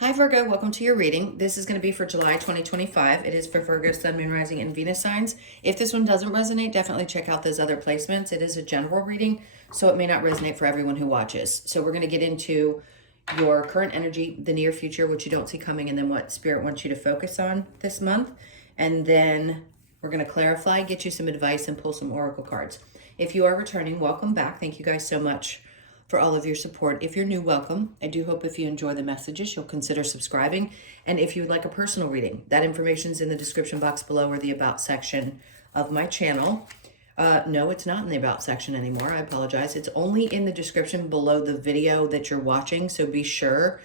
Hi Virgo, welcome to your reading. This is going to be for July 2025. It is for Virgo, Sun, Moon, Rising, and Venus signs. If this one doesn't resonate, definitely check out those other placements. It is a general reading, so it may not resonate for everyone who watches. So we're going to get into your current energy, the near future, which you don't see coming, and then what Spirit wants you to focus on this month. And then we're going to clarify, get you some advice, and pull some oracle cards. If you are returning, welcome back. Thank you guys so much for all of your support. If you're new, welcome. I do hope if you enjoy the messages, you'll consider subscribing. And if you would like a personal reading, that information is in the description box below or the About section of my channel. No, it's not in the About section anymore. I apologize. It's only in the description below the video that you're watching, so be sure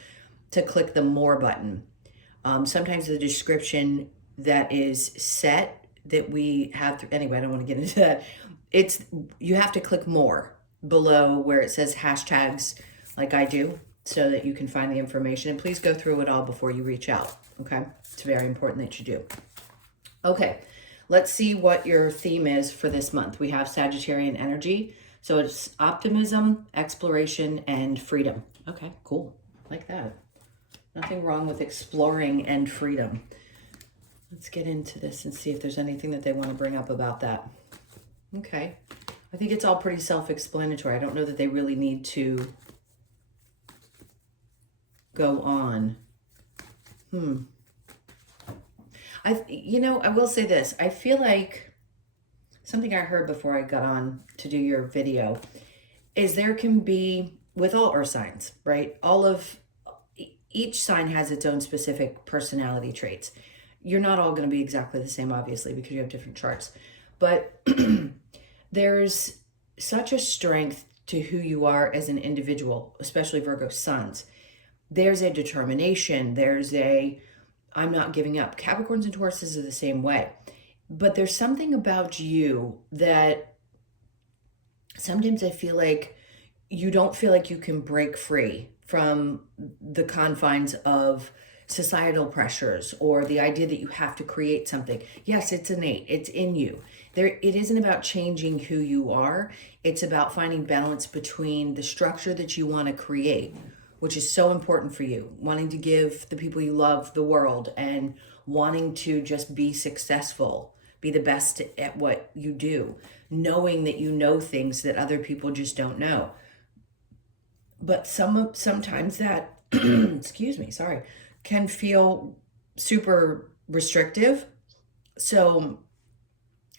to click the More button. Sometimes the description that is set that we have, anyway, I don't want to get into that. You have to click More below where it says hashtags like I do so that you can find the information, and please go through it all before you reach out. Okay, it's very important that you do. Okay, let's see what your theme is for this month. We have Sagittarian energy, so it's optimism, exploration, and freedom. Okay, cool, like that. Nothing wrong with exploring and freedom. Let's get into this and see if there's anything that they want to bring up about that. Okay, I think it's all pretty self-explanatory. I don't know that they really need to go on. I will say this. I feel like something I heard before I got on to do your video is there can be, with all earth signs, right? Each sign has its own specific personality traits. You're not all going to be exactly the same, obviously, because you have different charts. But there's such a strength to who you are as an individual, especially Virgo suns. There's a determination. I'm not giving up. Capricorns and Tauruses are the same way. But there's something about you that sometimes I feel like you don't feel like you can break free from the confines of societal pressures or the idea that you have to create something. Yes, it's innate. It's in you. It isn't about changing who you are. It's about finding balance between the structure that you want to create, which is so important for you, wanting to give the people you love the world and wanting to just be successful, be the best at what you do, knowing that you know things that other people just don't know. But sometimes that, excuse me, sorry, can feel super restrictive. So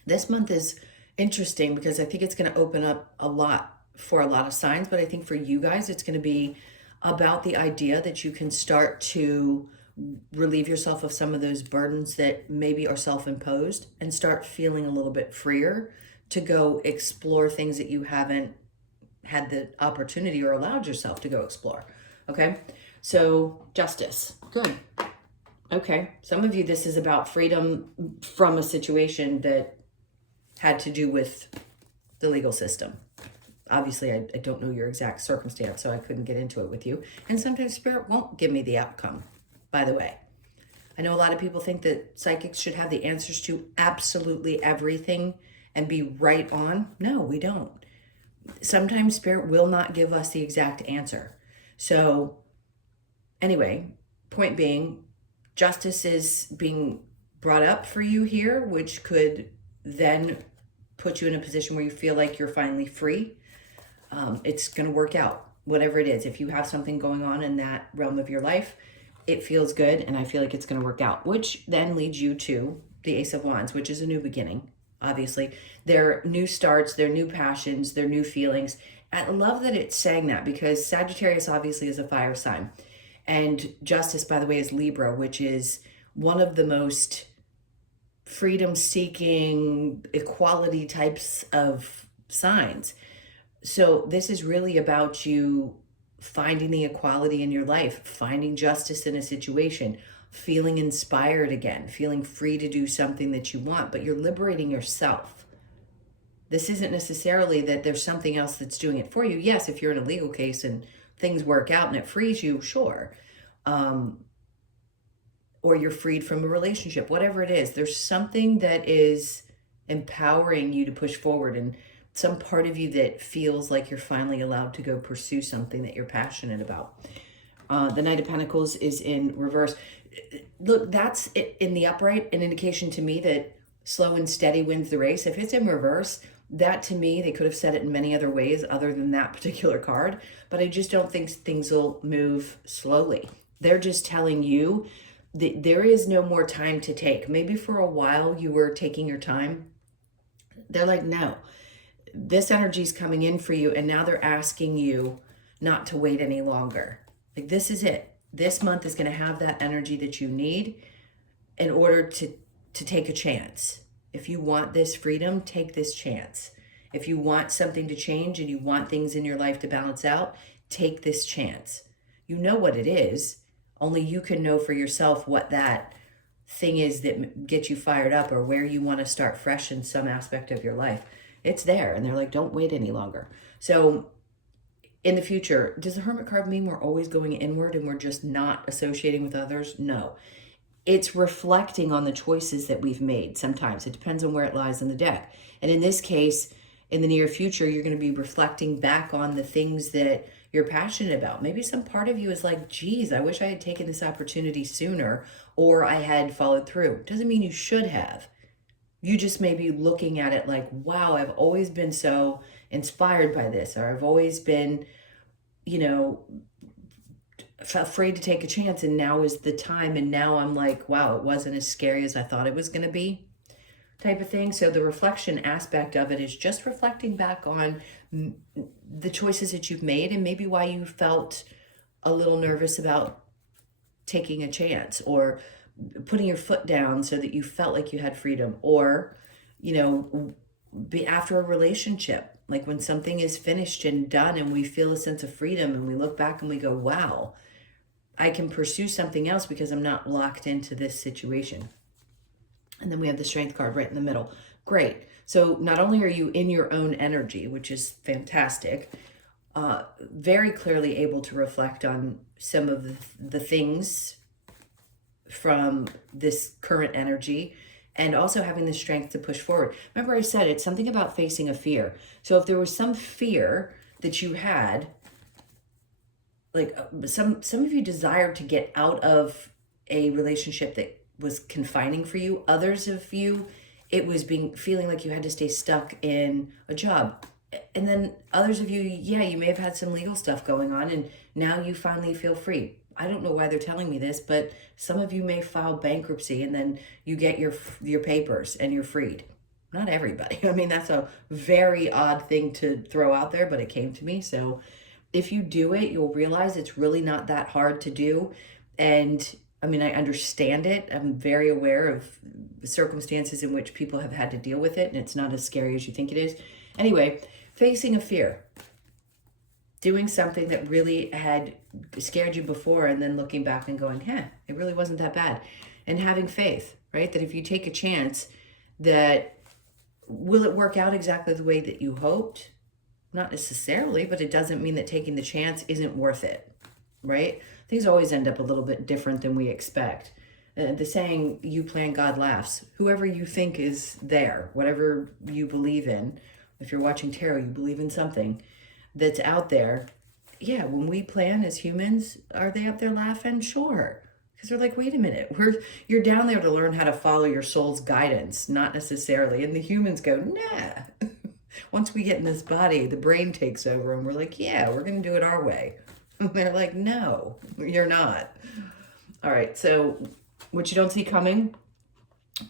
this month is interesting because I think it's going to open up a lot for a lot of signs, but I think for you guys, it's going to be about the idea that you can start to relieve yourself of some of those burdens that maybe are self-imposed and start feeling a little bit freer to go explore things that you haven't had the opportunity or allowed yourself to go explore. Okay, so justice, good. Okay, some of you, this is about freedom from a situation that had to do with the legal system. Obviously, I don't know your exact circumstance, so I couldn't get into it with you. And sometimes Spirit won't give me the outcome, by the way. I know a lot of people think that psychics should have the answers to absolutely everything and be right on. No, we don't. Sometimes Spirit will not give us the exact answer. So anyway, point being, justice is being brought up for you here, which could then put you in a position where you feel like you're finally free. It's going to work out, whatever it is. If you have something going on in that realm of your life, it feels good, and I feel like it's going to work out, which then leads you to the Ace of Wands, which is a new beginning. Obviously, they're new starts, they're new passions, they're new feelings. I love that it's saying that because Sagittarius obviously is a fire sign. And justice, by the way, is Libra, which is one of the most freedom-seeking, equality types of signs. So this is really about you finding the equality in your life, finding justice in a situation, feeling inspired again, feeling free to do something that you want, but you're liberating yourself. This isn't necessarily that there's something else that's doing it for you. Yes, if you're in a legal case and things work out and it frees you, sure. Or you're freed from a relationship, whatever it is, there's something that is empowering you to push forward, and some part of you that feels like you're finally allowed to go pursue something that you're passionate about. The Knight of Pentacles is in reverse. Look, that's in the upright, an indication to me that slow and steady wins the race. If it's in reverse, that to me, they could have said it in many other ways other than that particular card, but I just don't think things will move slowly. They're just telling you that there is no more time to take. Maybe for a while you were taking your time. They're like, no, this energy is coming in for you, and now they're asking you not to wait any longer. Like, this is it. This month is going to have that energy that you need in order to take a chance. If you want this freedom, take this chance. If you want something to change and you want things in your life to balance out, take this chance. You know what it is. Only you can know for yourself what that thing is that gets you fired up, or where you want to start fresh in some aspect of your life. It's there. And they're like, don't wait any longer. So in the future, does the Hermit card mean we're always going inward and we're just not associating with others? No. It's reflecting on the choices that we've made. Sometimes it depends on where it lies in the deck. And in this case, in the near future, you're going to be reflecting back on the things that you're passionate about. Maybe some part of you is like, geez, I wish I had taken this opportunity sooner, or I had followed through. Doesn't mean you should have. You just may be looking at it like, wow, I've always been so inspired by this, or I've always been, afraid to take a chance, and now is the time, and now I'm like, wow, it wasn't as scary as I thought it was going to be, type of thing. So the reflection aspect of it is just reflecting back on the choices that you've made, and maybe why you felt a little nervous about taking a chance, or putting your foot down so that you felt like you had freedom, or be after a relationship, like when something is finished and done and we feel a sense of freedom and we look back and we go, wow, I can pursue something else because I'm not locked into this situation. And then we have the Strength card right in the middle. Great. So not only are you in your own energy, which is fantastic, very clearly able to reflect on some of the things from this current energy, and also having the strength to push forward. Remember, I said it's something about facing a fear. So if there was some fear that you had, like some of you desired to get out of a relationship that was confining for you. Others of you, it was feeling like you had to stay stuck in a job. And then others of you, yeah, you may have had some legal stuff going on, and now you finally feel free. I don't know why they're telling me this, but some of you may file bankruptcy, and then you get your papers and you're freed. Not everybody. I mean, that's a very odd thing to throw out there, but it came to me. So if you do it, you'll realize it's really not that hard to do. And I mean, I understand it. I'm very aware of the circumstances in which people have had to deal with it, and it's not as scary as you think it is. Anyway, facing a fear. Doing something that really had scared you before, and then looking back and going, it really wasn't that bad. And having faith, right? That if you take a chance, that will it work out exactly the way that you hoped? Not necessarily, but it doesn't mean that taking the chance isn't worth it, right? Things always end up a little bit different than we expect. The saying, you plan, God laughs. Whoever you think is there, whatever you believe in, if you're watching tarot, you believe in something that's out there. Yeah, when we plan as humans, are they up there laughing? Sure. Because they're like, wait a minute, you're down there to learn how to follow your soul's guidance, not necessarily. And the humans go, nah. Once we get in this body, the brain takes over, and we're like, yeah, we're going to do it our way. And they're like, no, you're not. All right, so what you don't see coming,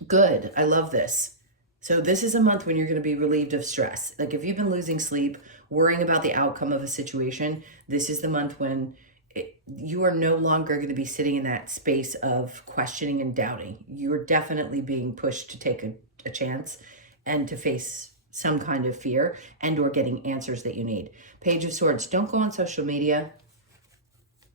good. I love this. So this is a month when you're going to be relieved of stress. Like if you've been losing sleep, worrying about the outcome of a situation, this is the month when you are no longer going to be sitting in that space of questioning and doubting. You're definitely being pushed to take a chance and to face some kind of fear, and or getting answers that you need. Page of Swords. Don't go on social media.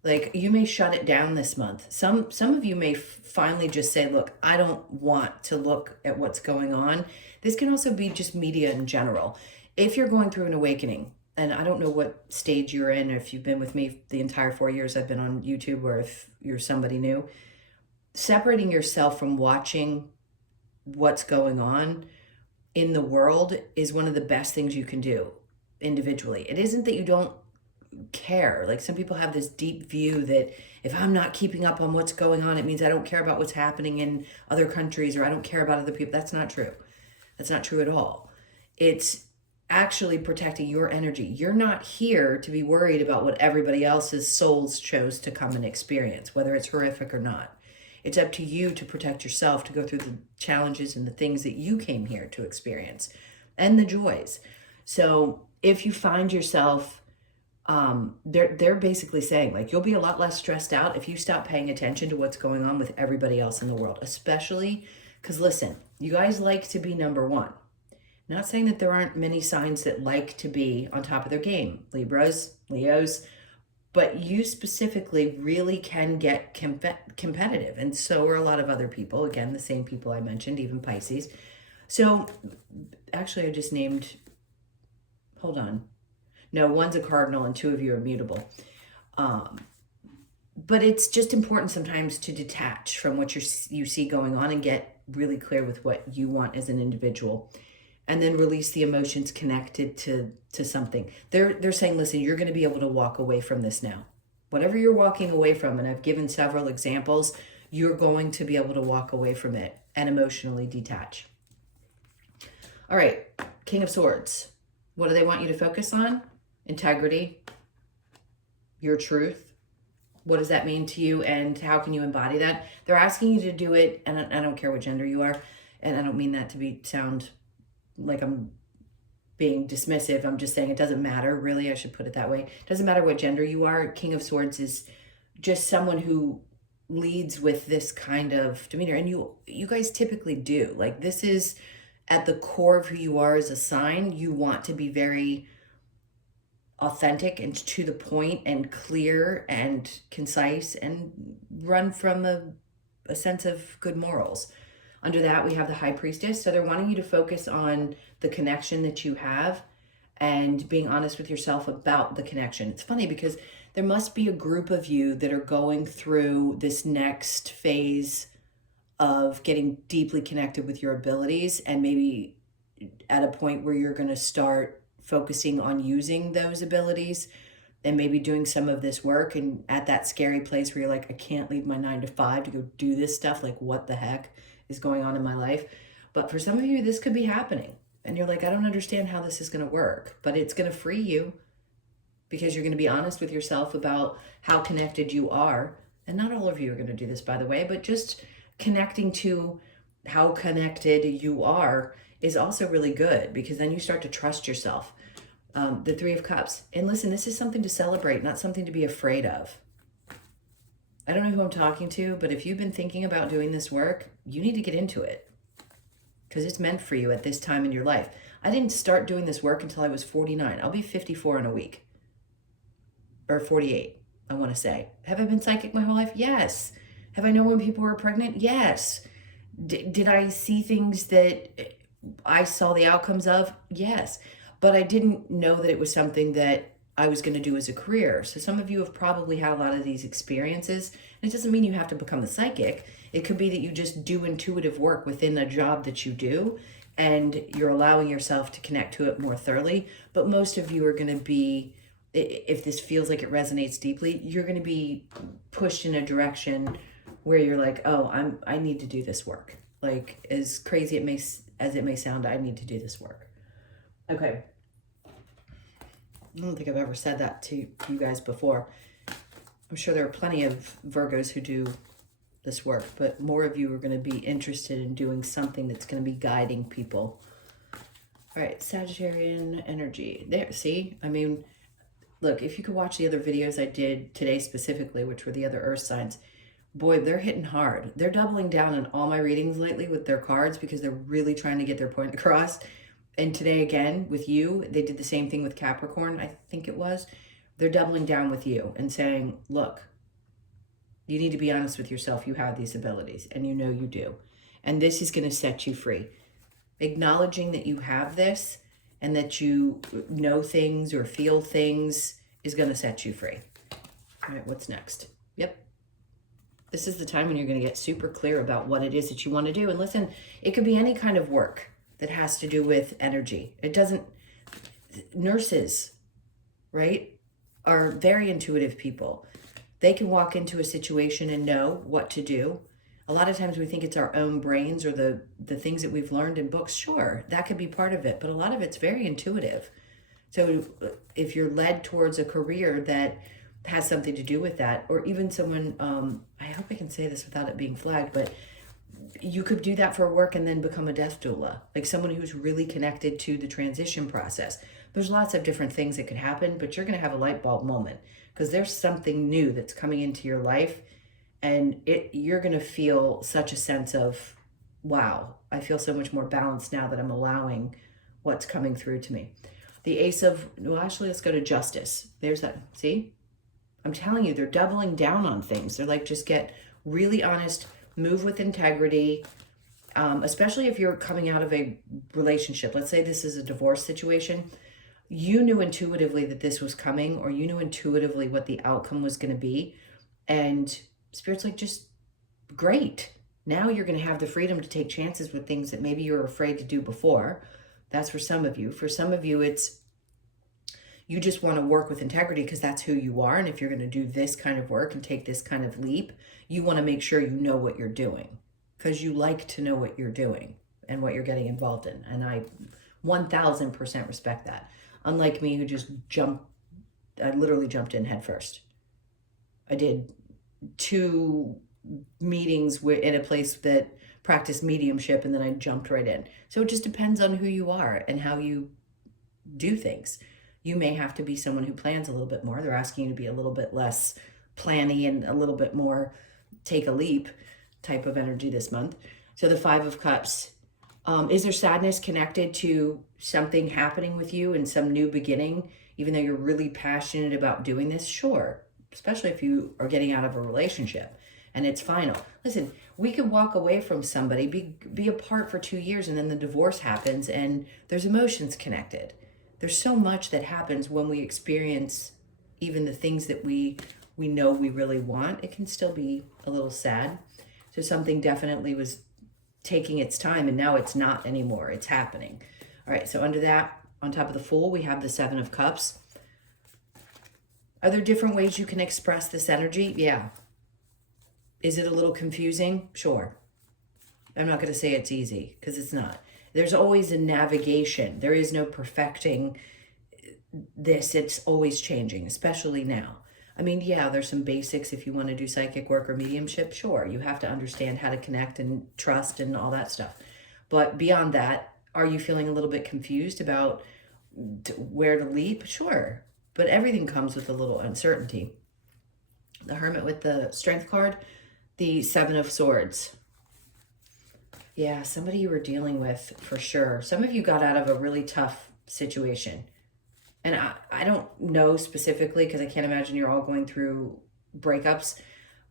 Like, you may shut it down this month. Some of you may finally just say, look, I don't want to look at what's going on. This can also be just media in general. If you're going through an awakening, and I don't know what stage you're in, if you've been with me the entire 4 years I've been on YouTube, or if you're somebody new, separating yourself from watching what's going on in the world is one of the best things you can do individually. It isn't that you don't care. Like some people have this deep view that if I'm not keeping up on what's going on, it means I don't care about what's happening in other countries, or I don't care about other people. That's not true. That's not true at all. It's actually protecting your energy. You're not here to be worried about what everybody else's souls chose to come and experience, whether it's horrific or not. It's up to you to protect yourself, to go through the challenges and the things that you came here to experience and the joys. So if you find yourself, they're basically saying like you'll be a lot less stressed out if you stop paying attention to what's going on with everybody else in the world, especially because listen, you guys like to be number one. Not saying that there aren't many signs that like to be on top of their game, Libras, Leos, but you specifically really can get competitive, and so are a lot of other people. Again, the same people I mentioned, even Pisces. So actually I just named, hold on. No, one's a cardinal and two of you are mutable. But it's just important sometimes to detach from what you see going on and get really clear with what you want as an individual, and then release the emotions connected to something. They're saying, listen, you're going to be able to walk away from this now. Whatever you're walking away from, and I've given several examples, you're going to be able to walk away from it and emotionally detach. All right, King of Swords. What do they want you to focus on? Integrity, your truth. What does that mean to you, and how can you embody that? They're asking you to do it, and I don't care what gender you are, and I don't mean that to sound like I'm being dismissive. I'm just saying it doesn't matter, really. I should put it that way. It doesn't matter what gender you are. King of Swords is just someone who leads with this kind of demeanor, and you guys typically do. Like, this is at the core of who you are as a sign. You want to be very authentic and to the point and clear and concise and run from a sense of good morals. Under that, we have the High Priestess. So they're wanting you to focus on the connection that you have and being honest with yourself about the connection. It's funny because there must be a group of you that are going through this next phase of getting deeply connected with your abilities, and maybe at a point where you're going to start focusing on using those abilities and maybe doing some of this work, and at that scary place where you're like, I can't leave my 9 to 5 to go do this stuff. Like, what the heck is going on in my life? But for some of you, this could be happening. And you're like, I don't understand how this is going to work. But it's going to free you because you're going to be honest with yourself about how connected you are. And not all of you are going to do this, by the way, but just connecting to how connected you are is also really good, because then you start to trust yourself. The Three of Cups. And listen, this is something to celebrate, not something to be afraid of. I don't know who I'm talking to, but if you've been thinking about doing this work, you need to get into it, because it's meant for you at this time in your life. I didn't start doing this work until I was 49. I'll be 54 in a week. Or 48, I want to say. Have I been psychic my whole life? Yes. Have I known when people were pregnant? Yes. Did I see things that I saw the outcomes of? Yes. But I didn't know that it was something that I was going to do as a career. So some of you have probably had a lot of these experiences. And it doesn't mean you have to become the psychic. It could be that you just do intuitive work within a job that you do, and you're allowing yourself to connect to it more thoroughly. But most of you are going to be, if this feels like it resonates deeply, you're going to be pushed in a direction where you're like, oh, I need to do this work. Like, as crazy as it may sound, I need to do this work. Okay. I don't think I've ever said that to you guys before. I'm sure there are plenty of Virgos who do this work, but more of you are going to be interested in doing something that's going to be guiding people. All right, Sagittarian energy. There, see? I mean, look, if you could watch the other videos I did today specifically, which were the other earth signs, boy, they're hitting hard. They're doubling down on all my readings lately with their cards because they're really trying to get their point across. And today again with you, they did the same thing with Capricorn, I think it was. They're doubling down with you and saying, look, you need to be honest with yourself. You have these abilities, and you know you do. And this is going to set you free. Acknowledging that you have this and that you know things or feel things is going to set you free. All right, what's next? Yep. This is the time when you're going to get super clear about what it is that you want to do. And listen, it could be any kind of work that has to do with energy. It doesn't, nurses, right? are very intuitive people. They can walk into a situation and know what to do. A lot of times we think it's our own brains or the things that we've learned in books. Sure, that could be part of it, but a lot of it's very intuitive. So if you're led towards a career that has something to do with that, or even someone, I hope I can say this without it being flagged, but you could do that for work and then become a death doula, like someone who's really connected to the transition process. There's lots of different things that could happen, but you're going to have a light bulb moment because there's something new that's coming into your life, and you're going to feel such a sense of, wow, I feel so much more balanced now that I'm allowing what's coming through to me. The Ace of, well, actually, let's go to Justice. There's that. See? I'm telling you, they're doubling down on things. They're like, just get really honest, move with integrity, especially if you're coming out of a relationship. Let's say this is a divorce situation. You knew intuitively that this was coming, or you knew intuitively what the outcome was going to be. And Spirit's like, just great. Now you're going to have the freedom to take chances with things that maybe you were afraid to do before. That's for some of you. For some of you, it's you just want to work with integrity because that's who you are. And if you're going to do this kind of work and take this kind of leap, you want to make sure you know what you're doing because you like to know what you're doing and what you're getting involved in. And I 1000% respect that. Unlike me, who just I literally jumped in head first. I did 2 meetings in a place that practiced mediumship, and then I jumped right in. So it just depends on who you are and how you do things. You may have to be someone who plans a little bit more. They're asking you to be a little bit less planny and a little bit more take a leap type of energy this month. So the 5 of Cups. Is there sadness connected to something happening with you and some new beginning, even though you're really passionate about doing this? Sure, especially if you are getting out of a relationship and it's final. Listen, we could walk away from somebody, be apart for 2 years, and then the divorce happens and there's emotions connected. There's so much that happens when we experience even the things that we know we really want. It can still be a little sad. So something definitely was taking its time and now it's not anymore. It's happening. All right, so under that, on top of the Fool, we have the 7 of Cups. Are there different ways you can express this energy? Yeah. Is it a little confusing? Sure. I'm not going to say it's easy because it's not. There's always a navigation. There is no perfecting this. It's always changing, especially now. I mean, yeah, there's some basics if you want to do psychic work or mediumship. Sure, you have to understand how to connect and trust and all that stuff. But beyond that, are you feeling a little bit confused about where to leap? Sure, but everything comes with a little uncertainty. The Hermit with the Strength card, the 7 of Swords. Yeah, somebody you were dealing with for sure. Some of you got out of a really tough situation. And I don't know specifically because I can't imagine you're all going through breakups.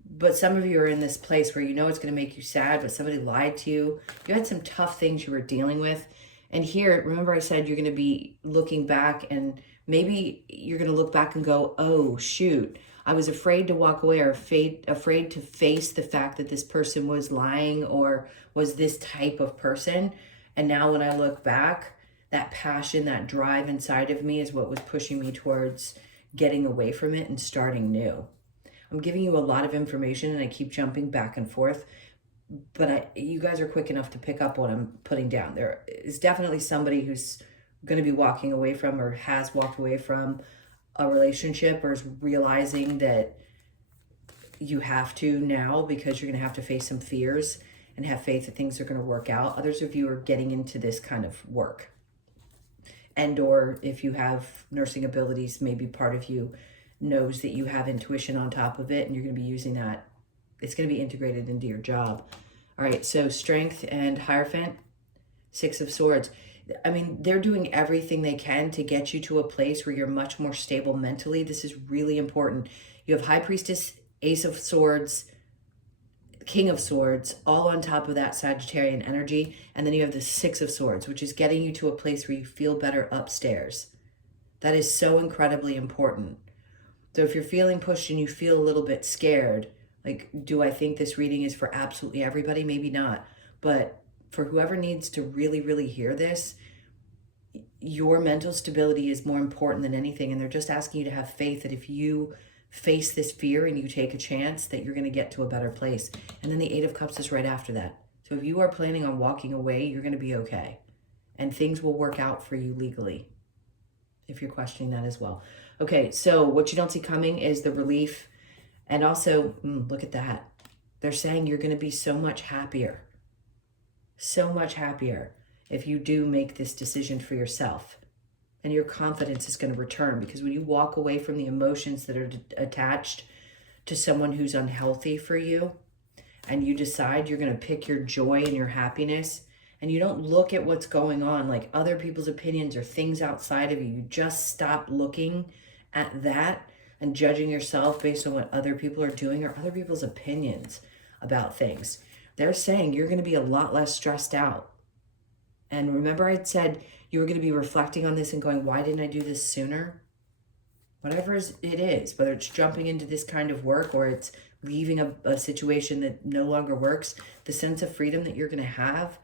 But some of you are in this place where you know it's going to make you sad, but somebody lied to you. You had some tough things you were dealing with. And here, remember I said you're going to be looking back and maybe you're going to look back and go, oh, shoot. I was afraid to walk away or afraid to face the fact that this person was lying or was this type of person. And now when I look back, that passion, that drive inside of me is what was pushing me towards getting away from it and starting new. I'm giving you a lot of information and I keep jumping back and forth, but you guys are quick enough to pick up what I'm putting down. There is definitely somebody who's going to be walking away from or has walked away from a relationship or is realizing that you have to now because you're going to have to face some fears and have faith that things are going to work out. Others of you are getting into this kind of work. And or if you have nursing abilities, maybe part of you knows that you have intuition on top of it and you're going to be using that. It's going to be integrated into your job. All right, so Strength and Hierophant, 6 of Swords. I mean, they're doing everything they can to get you to a place where you're much more stable mentally. This is really important. You have High Priestess, Ace of Swords, King of Swords, all on top of that Sagittarian energy. And then you have the 6 of Swords, which is getting you to a place where you feel better upstairs. That is so incredibly important. So if you're feeling pushed and you feel a little bit scared, like, do I think this reading is for absolutely everybody? Maybe not. But for whoever needs to really, really hear this, your mental stability is more important than anything. And they're just asking you to have faith that if you face this fear and you take a chance, that you're going to get to a better place. And then the Eight of Cups is right after that. So if you are planning on walking away, you're going to be okay. And things will work out for you legally, if you're questioning that as well. Okay, so what you don't see coming is the relief. And also, look at that. They're saying you're going to be so much happier. So much happier if you do make this decision for yourself. And your confidence is going to return, because when you walk away from the emotions that are attached to someone who's unhealthy for you, and you decide you're going to pick your joy and your happiness, and you don't look at what's going on, like other people's opinions or things outside of you, you just stop looking at that and judging yourself based on what other people are doing or other people's opinions about things. They're saying you're going to be a lot less stressed out. And remember, I said you were going to be reflecting on this and going, why didn't I do this sooner? Whatever it is, whether it's jumping into this kind of work or it's leaving a situation that no longer works, the sense of freedom that you're going to have,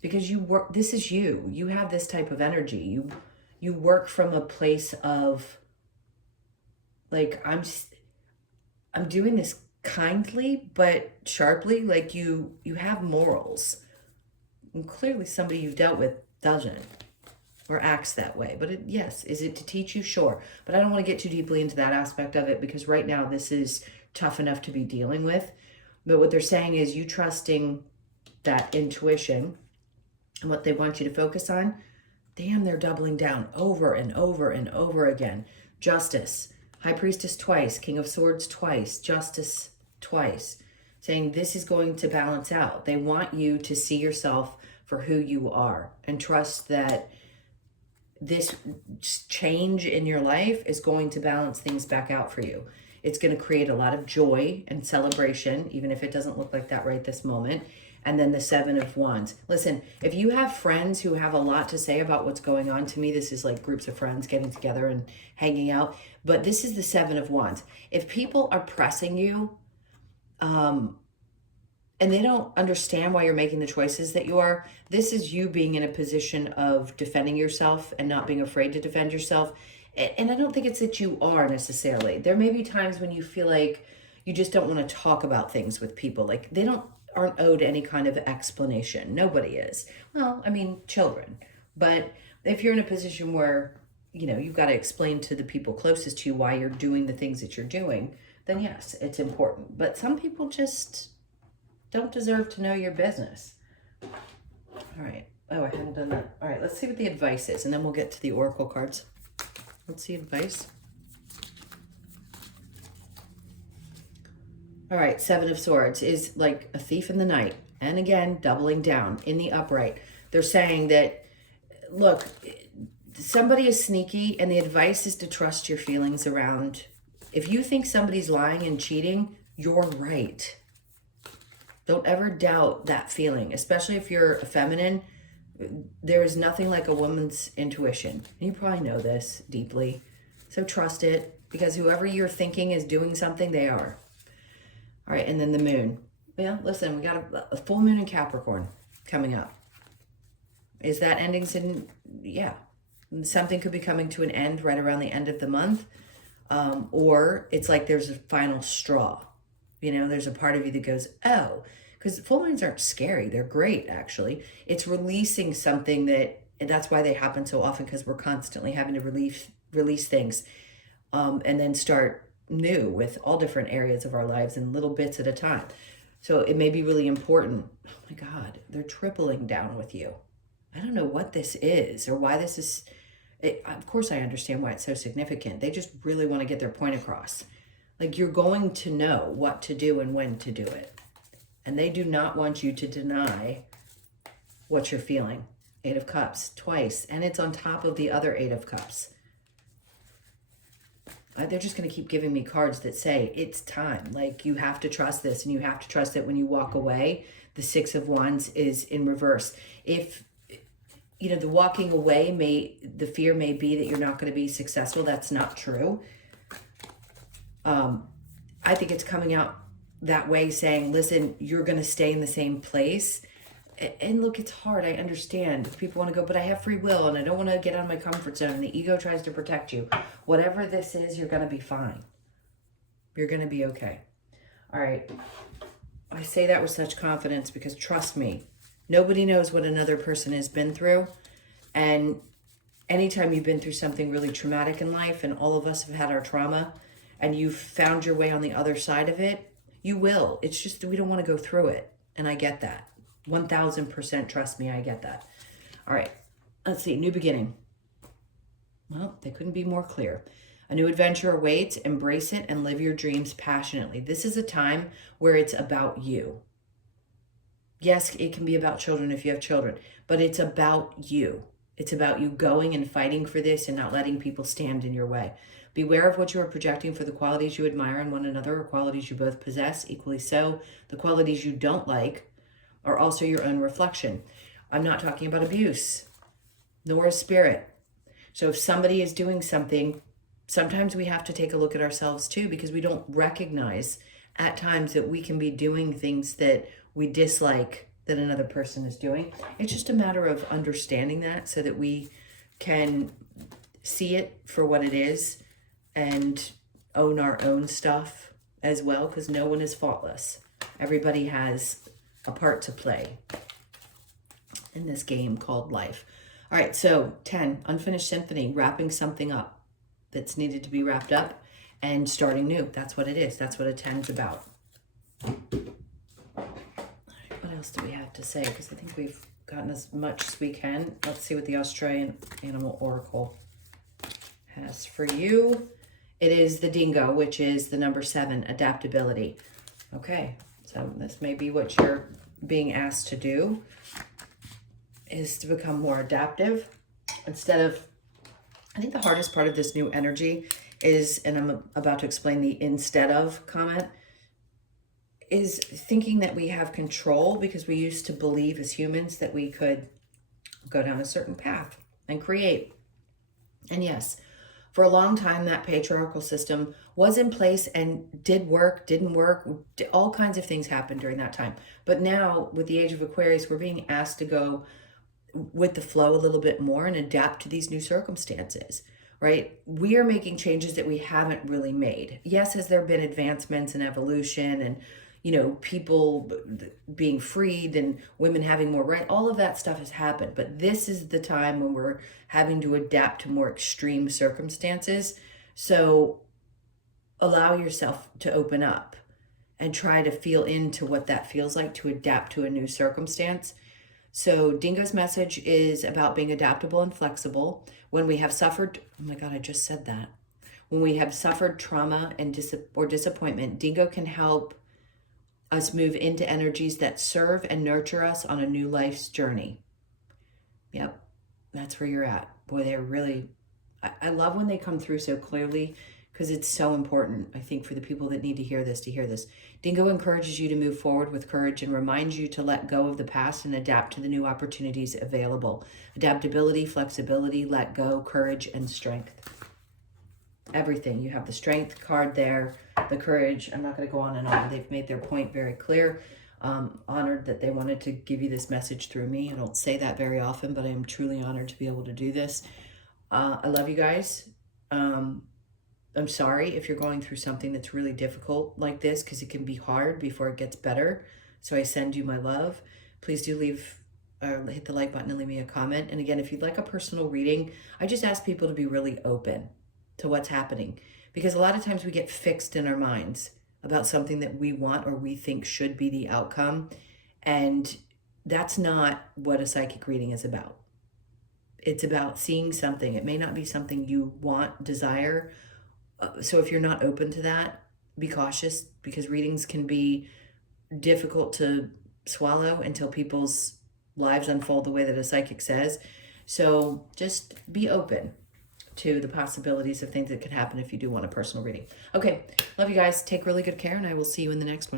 because you work, this is you have this type of energy. You work from a place of like, I'm doing this kindly, but sharply. Like you have morals. And clearly somebody you've dealt with doesn't or acts that way. But yes, is it to teach you? Sure. But I don't want to get too deeply into that aspect of it, because right now this is tough enough to be dealing with. But what they're saying is you trusting that intuition and what they want you to focus on. Damn, they're doubling down over and over and over again. Justice, High Priestess twice, King of Swords twice, Justice twice, saying this is going to balance out. They want you to see yourself for who you are and trust that this change in your life is going to balance things back out for you. It's going to create a lot of joy and celebration, even if it doesn't look like that right this moment. And then the Seven of Wands. Listen, if you have friends who have a lot to say about what's going on, to me, this is like groups of friends getting together and hanging out. But this is the Seven of Wands. If people are pressing you, and they don't understand why you're making the choices that you are, this is you being in a position of defending yourself and not being afraid to defend yourself. And I don't think it's that you are necessarily. There may be times when you feel like you just don't want to talk about things with people. Like they aren't owed any kind of explanation. Nobody is. Well, I mean, children. But if you're in a position where, you've got to explain to the people closest to you why you're doing the things that you're doing, then yes, it's important. But some people just don't deserve to know your business. All right. Oh, I hadn't done that. All right, let's see what the advice is, and then we'll get to the oracle cards. What's the advice? All right, Seven of Swords is like a thief in the night. And again, doubling down in the upright. They're saying that, look, somebody is sneaky, and the advice is to trust your feelings around. If you think somebody's lying and cheating, you're right. Don't ever doubt that feeling, especially if you're a feminine. There is nothing like a woman's intuition. And you probably know this deeply. So trust it, because whoever you're thinking is doing something, they are. All right, and then the moon. Well, listen, we got a full moon in Capricorn coming up. Is that ending soon? Yeah. Something could be coming to an end right around the end of the month. Or it's like there's a final straw. There's a part of you that goes, oh, because full moons aren't scary. They're great, actually. It's releasing something and that's why they happen so often, because we're constantly having to release things and then start new with all different areas of our lives in little bits at a time. So it may be really important. Oh my God, they're tripling down with you. I don't know what this is or why this is. Of course, I understand why it's so significant. They just really want to get their point across. Like, you're going to know what to do and when to do it. And they do not want you to deny what you're feeling. Eight of Cups twice. And it's on top of the other Eight of Cups. They're just going to keep giving me cards that say it's time. Like, you have to trust this, and you have to trust that when you walk away. The Six of Wands is in reverse. If, the walking away the fear may be that you're not going to be successful. That's not true. I think it's coming out that way, saying, listen, you're going to stay in the same place. And look, it's hard. I understand. People want to go, but I have free will and I don't want to get out of my comfort zone. And the ego tries to protect you. Whatever this is, you're going to be fine. You're going to be okay. All right. I say that with such confidence because trust me, nobody knows what another person has been through. And anytime you've been through something really traumatic in life, and all of us have had our trauma, and you've found your way on the other side of it, you will. It's just that we don't want to go through it. And I get that. 1000% trust me, I get that. All right. Let's see. New beginning. Well, they couldn't be more clear. A new adventure awaits. Embrace it and live your dreams passionately. This is a time where it's about you. Yes, it can be about children if you have children, but it's about you. It's about you going and fighting for this and not letting people stand in your way. Beware of what you are projecting for the qualities you admire in one another or qualities you both possess. Equally so, the qualities you don't like are also your own reflection. I'm not talking about abuse, nor a spirit. So if somebody is doing something, sometimes we have to take a look at ourselves too, because we don't recognize at times that we can be doing things that we dislike that another person is doing. It's just a matter of understanding that so that we can see it for what it is and own our own stuff as well, because no one is faultless. Everybody has a part to play in this game called life. All right, so 10, unfinished symphony, wrapping something up that's needed to be wrapped up and starting new. That's what it is. That's what a 10's about. What else do we have to say? Because I think we've gotten as much as we can. Let's see what the Australian Animal Oracle has for you. It is the dingo, which is the number 7, adaptability. Okay, so this may be what you're being asked to do, is to become more adaptive instead of, I think the hardest part of this new energy is, and I'm about to explain the instead of comment, is thinking that we have control, because we used to believe as humans that we could go down a certain path and create. And yes, for a long time, that patriarchal system was in place and did work, didn't work. All kinds of things happened during that time. But now, with the age of Aquarius, we're being asked to go with the flow a little bit more and adapt to these new circumstances, right? We are making changes that we haven't really made. Yes, has there been advancements and evolution and, you know, people being freed and women having more rights, all of that stuff has happened. But this is the time when we're having to adapt to more extreme circumstances. So allow yourself to open up and try to feel into what that feels like to adapt to a new circumstance. So Dingo's message is about being adaptable and flexible. When we have suffered, oh my God, I just said that. When we have suffered trauma and disappointment, Dingo can help us move into energies that serve and nurture us on a new life's journey. Yep, that's where you're at. Boy, they're really, I love when they come through so clearly, because it's so important, I think, for the people that need to hear this, Dingo encourages you to move forward with courage and reminds you to let go of the past and adapt to the new opportunities available. Adaptability, flexibility, let go, courage, and strength. Everything. You have the strength card there, the courage. I'm not going to go on and on. They've made their point very clear. Honored that they wanted to give you this message through me. I don't say that very often, but I am truly honored to be able to do this. I love you guys. I'm sorry if you're going through something that's really difficult like this, because it can be hard before it gets better. So I send you my love. Please do hit the like button and leave me a comment. And again, if you'd like a personal reading, I just ask people to be really open to what's happening, because a lot of times we get fixed in our minds about something that we want or we think should be the outcome. And that's not what a psychic reading is about. It's about seeing something. It may not be something you want, desire. So if you're not open to that, be cautious, because readings can be difficult to swallow until people's lives unfold the way that a psychic says. So just be open to the possibilities of things that could happen if you do want a personal reading. Okay, love you guys. Take really good care, and I will see you in the next one.